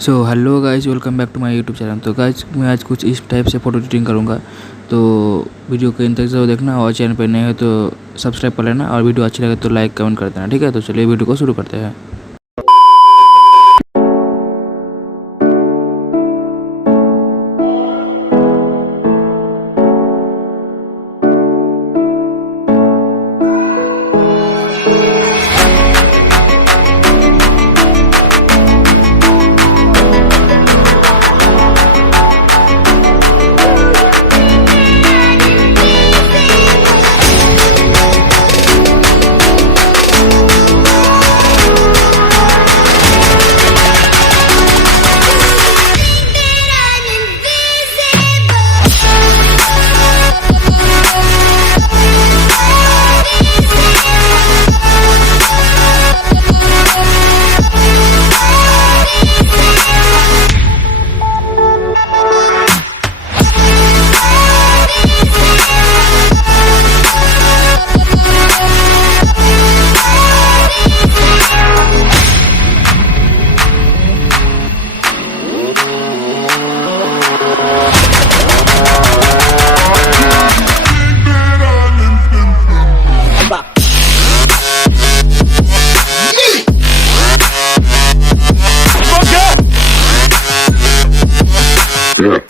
So hello guys, welcome back to my YouTube channel. तो guys मैं आज कुछ इस टाइप से फ़ोटो एडिटिंग करूँगा, तो वीडियो को इंतजार जरूर देखना और चैनल पर नए हो तो सब्सक्राइब कर लेना और वीडियो अच्छी लगे तो लाइक कमेंट कर देना, ठीक है। तो चलिए वीडियो को शुरू करते हैं। Yeah.